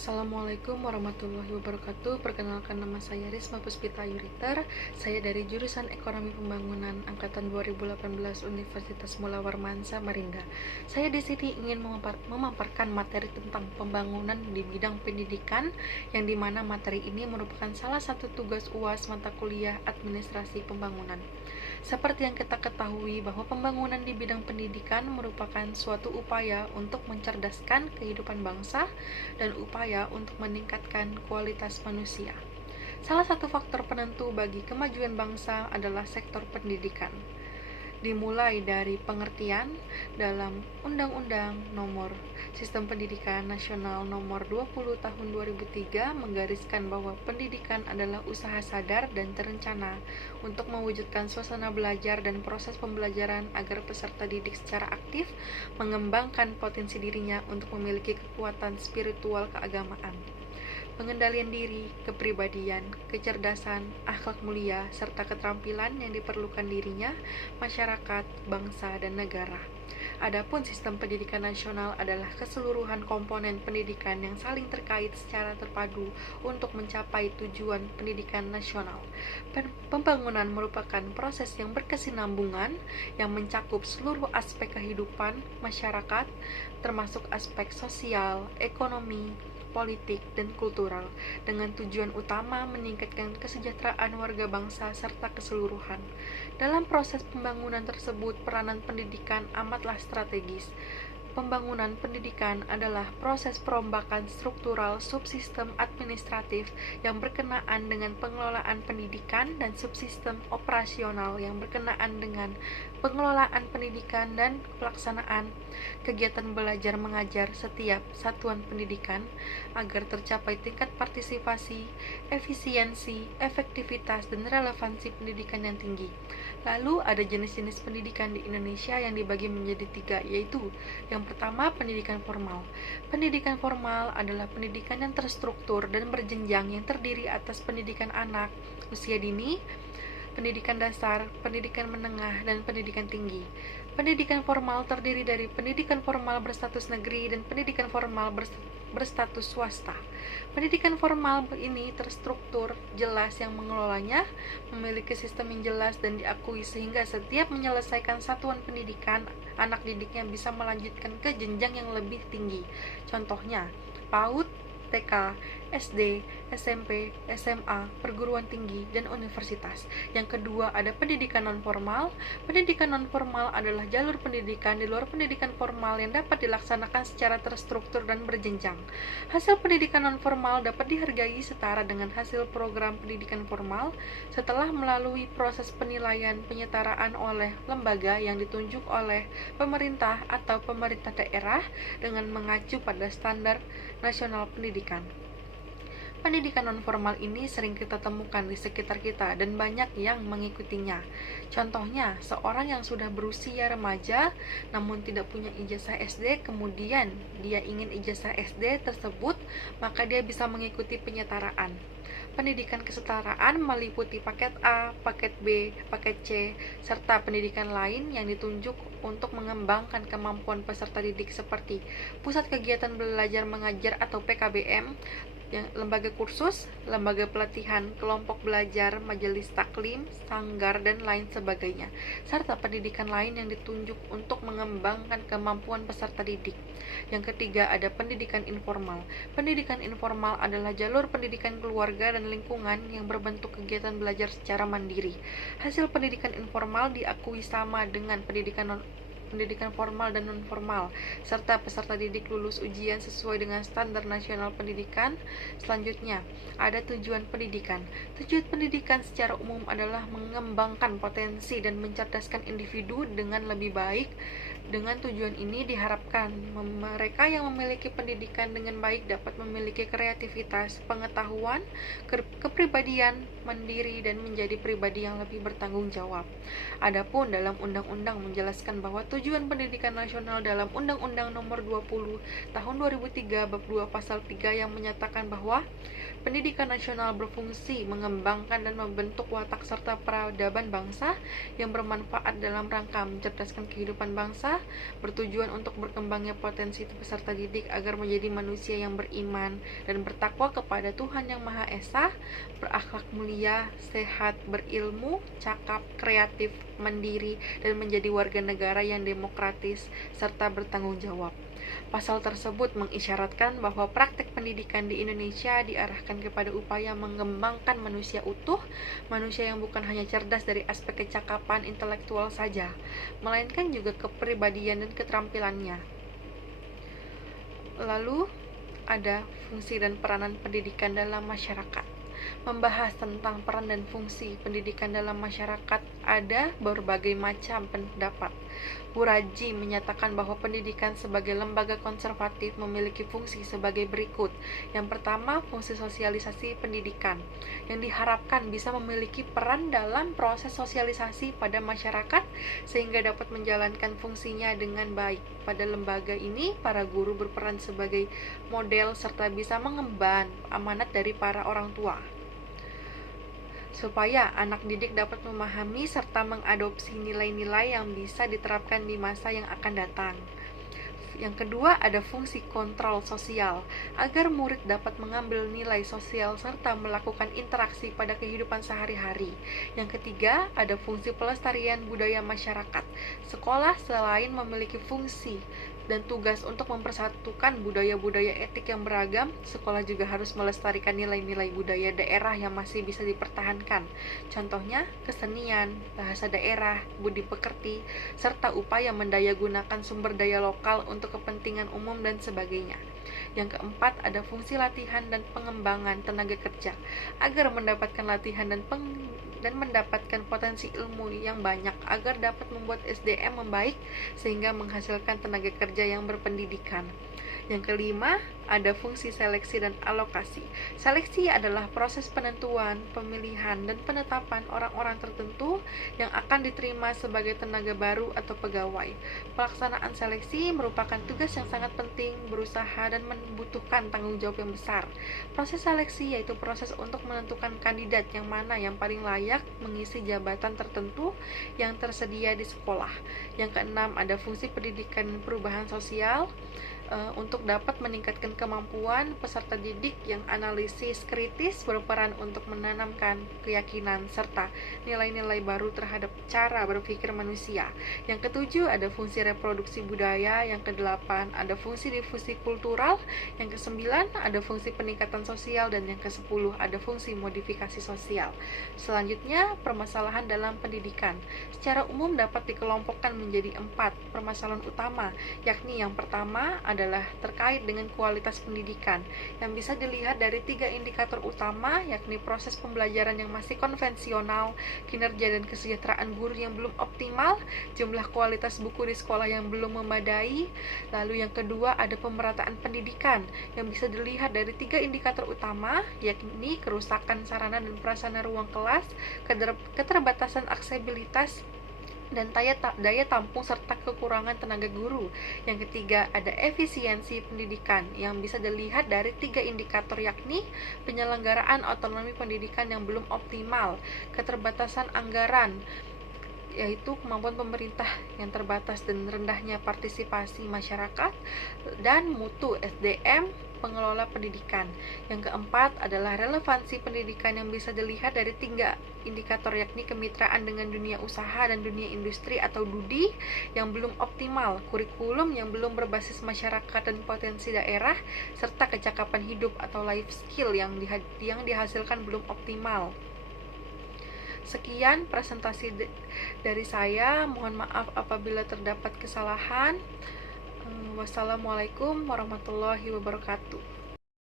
Assalamualaikum warahmatullahi wabarakatuh. Perkenalkan, nama saya Risma Puspita Yuriter. Saya dari jurusan Ekonomi Pembangunan angkatan 2018 Universitas Mula Warman Samarinda. Saya di sini ingin memaparkan materi tentang pembangunan di bidang pendidikan, yang dimana materi ini merupakan salah satu tugas UAS mata kuliah Administrasi Pembangunan. Seperti yang kita ketahui bahwa pembangunan di bidang pendidikan merupakan suatu upaya untuk mencerdaskan kehidupan bangsa dan upaya untuk meningkatkan kualitas manusia. Salah satu faktor penentu bagi kemajuan bangsa adalah sektor pendidikan. Dimulai dari pengertian dalam Undang-Undang Nomor Sistem Pendidikan Nasional Nomor 20 Tahun 2003 menggariskan bahwa pendidikan adalah usaha sadar dan terencana untuk mewujudkan suasana belajar dan proses pembelajaran agar peserta didik secara aktif mengembangkan potensi dirinya untuk memiliki kekuatan spiritual keagamaan, pengendalian diri, kepribadian, kecerdasan, akhlak mulia, serta keterampilan yang diperlukan dirinya, masyarakat, bangsa, dan negara. Adapun sistem pendidikan nasional adalah keseluruhan komponen pendidikan yang saling terkait secara terpadu untuk mencapai tujuan pendidikan nasional. Pembangunan merupakan proses yang berkesinambungan yang mencakup seluruh aspek kehidupan masyarakat, termasuk aspek sosial, ekonomi, politik, dan kultural, dengan tujuan utama meningkatkan kesejahteraan warga bangsa serta keseluruhan. Dalam proses pembangunan tersebut, peranan pendidikan amatlah strategis. Pembangunan pendidikan adalah proses perombakan struktural subsistem administratif yang berkenaan dengan pengelolaan pendidikan dan subsistem operasional yang berkenaan dengan pengelolaan pendidikan dan pelaksanaan kegiatan belajar mengajar setiap satuan pendidikan agar tercapai tingkat partisipasi, efisiensi, efektivitas, dan relevansi pendidikan yang tinggi. Lalu ada jenis-jenis pendidikan di Indonesia yang dibagi menjadi 3, yaitu yang pertama, pendidikan formal. Pendidikan formal adalah pendidikan yang terstruktur dan berjenjang yang terdiri atas pendidikan anak, usia dini, pendidikan dasar, pendidikan menengah, dan pendidikan tinggi. Pendidikan formal terdiri dari pendidikan formal berstatus negeri dan pendidikan formal berstatus swasta. Pendidikan formal ini terstruktur, jelas yang mengelolanya, memiliki sistem yang jelas dan diakui sehingga setiap menyelesaikan satuan pendidikan, anak didiknya bisa melanjutkan ke jenjang yang lebih tinggi. Contohnya, PAUD, TK, SD, SMP, SMA, perguruan tinggi, dan universitas. Yang kedua, ada pendidikan non-formal. Pendidikan non-formal adalah jalur pendidikan di luar pendidikan formal yang dapat dilaksanakan secara terstruktur dan berjenjang. Hasil pendidikan non-formal dapat dihargai setara dengan hasil program pendidikan formal setelah melalui proses penilaian penyetaraan oleh lembaga yang ditunjuk oleh pemerintah atau pemerintah daerah dengan mengacu pada standar nasional pendidikan. Pendidikan non-formal ini sering kita temukan di sekitar kita dan banyak yang mengikutinya. Contohnya, seorang yang sudah berusia remaja namun tidak punya ijazah SD, kemudian dia ingin ijazah SD tersebut, maka dia bisa mengikuti penyetaraan. Pendidikan kesetaraan meliputi paket A, paket B, paket C, serta pendidikan lain yang ditunjuk untuk mengembangkan kemampuan peserta didik seperti Pusat Kegiatan Belajar Mengajar atau PKBM, lembaga kursus, lembaga pelatihan, kelompok belajar, majelis taklim, sanggar, dan lain sebagainya, serta pendidikan lain yang ditunjuk untuk mengembangkan kemampuan peserta didik. Yang ketiga, ada pendidikan informal. Pendidikan informal adalah jalur pendidikan keluarga dan lingkungan yang berbentuk kegiatan belajar secara mandiri. Hasil pendidikan informal diakui sama dengan pendidikan formal dan non-formal, serta peserta didik lulus ujian sesuai dengan standar nasional pendidikan. Selanjutnya, ada tujuan pendidikan. Tujuan pendidikan secara umum adalah mengembangkan potensi dan mencerdaskan individu dengan lebih baik. Dengan tujuan ini diharapkan mereka yang memiliki pendidikan dengan baik dapat memiliki kreativitas, pengetahuan, kepribadian, mandiri, dan menjadi pribadi yang lebih bertanggung jawab. Adapun dalam undang-undang menjelaskan bahwa tujuan pendidikan nasional dalam Undang-Undang Nomor 20 Tahun 2003 Bab 2 Pasal 3 yang menyatakan bahwa pendidikan nasional berfungsi mengembangkan dan membentuk watak serta peradaban bangsa yang bermanfaat dalam rangka mencerdaskan kehidupan bangsa, bertujuan untuk berkembangnya potensi peserta didik agar menjadi manusia yang beriman dan bertakwa kepada Tuhan Yang Maha Esa, berakhlak mulia, sehat, berilmu, cakap, kreatif, mandiri, dan menjadi warga negara yang demokratis serta bertanggung jawab. Pasal tersebut mengisyaratkan bahwa praktek pendidikan di Indonesia diarahkan kepada upaya mengembangkan manusia utuh, manusia yang bukan hanya cerdas dari aspek kecakapan intelektual saja, melainkan juga kepribadian dan keterampilannya. Lalu, ada fungsi dan peranan pendidikan dalam masyarakat. Membahas tentang peran dan fungsi pendidikan dalam masyarakat, ada berbagai macam pendapat. Buraji menyatakan bahwa pendidikan sebagai lembaga konservatif memiliki fungsi sebagai berikut. Yang pertama, fungsi sosialisasi pendidikan, yang diharapkan bisa memiliki peran dalam proses sosialisasi pada masyarakat sehingga dapat menjalankan fungsinya dengan baik. Pada lembaga ini, para guru berperan sebagai model serta bisa mengemban amanat dari para orang tua, supaya anak didik dapat memahami serta mengadopsi nilai-nilai yang bisa diterapkan di masa yang akan datang. Yang kedua, ada fungsi kontrol sosial, agar murid dapat mengambil nilai sosial serta melakukan interaksi pada kehidupan sehari-hari. Yang ketiga, ada fungsi pelestarian budaya masyarakat. Sekolah selain memiliki fungsi dan tugas untuk mempersatukan budaya-budaya etik yang beragam, sekolah juga harus melestarikan nilai-nilai budaya daerah yang masih bisa dipertahankan. Contohnya, kesenian, bahasa daerah, budi pekerti, serta upaya mendayagunakan sumber daya lokal untuk kepentingan umum dan sebagainya. Yang keempat, ada fungsi latihan dan pengembangan tenaga kerja, agar mendapatkan latihan dan mendapatkan potensi ilmu yang banyak agar dapat membuat SDM membaik sehingga menghasilkan tenaga kerja yang berpendidikan. Yang kelima, ada fungsi seleksi dan alokasi. Seleksi adalah proses penentuan, pemilihan, dan penetapan orang-orang tertentu yang akan diterima sebagai tenaga baru atau pegawai. Pelaksanaan seleksi merupakan tugas yang sangat penting, berusaha, dan membutuhkan tanggung jawab yang besar. Proses seleksi yaitu proses untuk menentukan kandidat yang mana yang paling layak mengisi jabatan tertentu yang tersedia di sekolah. Yang keenam, ada fungsi pendidikan dan perubahan sosial, untuk dapat meningkatkan kemampuan peserta didik yang analisis kritis, berperan untuk menanamkan keyakinan serta nilai-nilai baru terhadap cara berpikir manusia. Yang ketujuh, ada fungsi reproduksi budaya. Yang kedelapan, ada fungsi difusi kultural. Yang kesembilan, ada fungsi peningkatan sosial. Dan yang kesepuluh, ada fungsi modifikasi sosial. Selanjutnya, permasalahan dalam pendidikan. Secara umum dapat dikelompokkan menjadi 4 permasalahan utama, yakni yang pertama adalah terkait dengan kualitas pendidikan, yang bisa dilihat dari 3 indikator utama, yakni proses pembelajaran yang masih konvensional, kinerja dan kesejahteraan guru yang belum optimal, jumlah kualitas buku di sekolah yang belum memadai. Lalu yang kedua, ada pemerataan pendidikan, yang bisa dilihat dari 3 indikator utama, yakni kerusakan sarana dan prasarana ruang kelas, keterbatasan aksesibilitas dan daya tampung serta kekurangan tenaga guru. Yang ketiga, ada efisiensi pendidikan, yang bisa dilihat dari 3 indikator, yakni penyelenggaraan otonomi pendidikan yang belum optimal, keterbatasan anggaran, yaitu kemampuan pemerintah yang terbatas dan rendahnya partisipasi masyarakat, dan mutu SDM pengelola pendidikan. Yang keempat adalah relevansi pendidikan, yang bisa dilihat dari 3 indikator, yakni kemitraan dengan dunia usaha dan dunia industri atau DUDI yang belum optimal, kurikulum yang belum berbasis masyarakat dan potensi daerah, serta kecakapan hidup atau life skill yang dihasilkan belum optimal. Sekian presentasi dari saya. Mohon maaf apabila terdapat kesalahan. Wassalamualaikum warahmatullahi wabarakatuh.